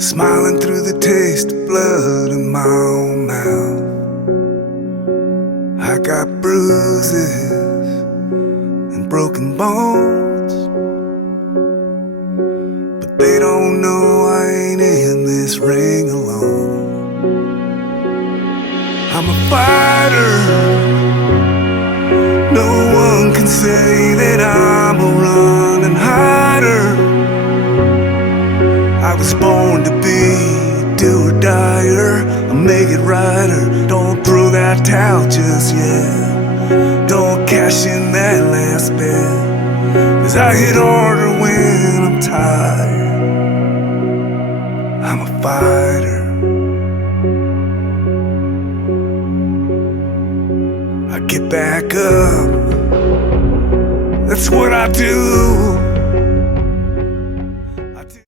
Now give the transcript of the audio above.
smiling through the taste of blood in my own mouth. I got bruises and broken bones, but they don't know I ain't in this ring alone. I'm a fighter, no one can say that I'm a running hider. I was born to be a do-or-dyer, a make-it-righter. Don't throw that towel just yet, don't cash in that last bet, 'cause I hit harder when I'm tired.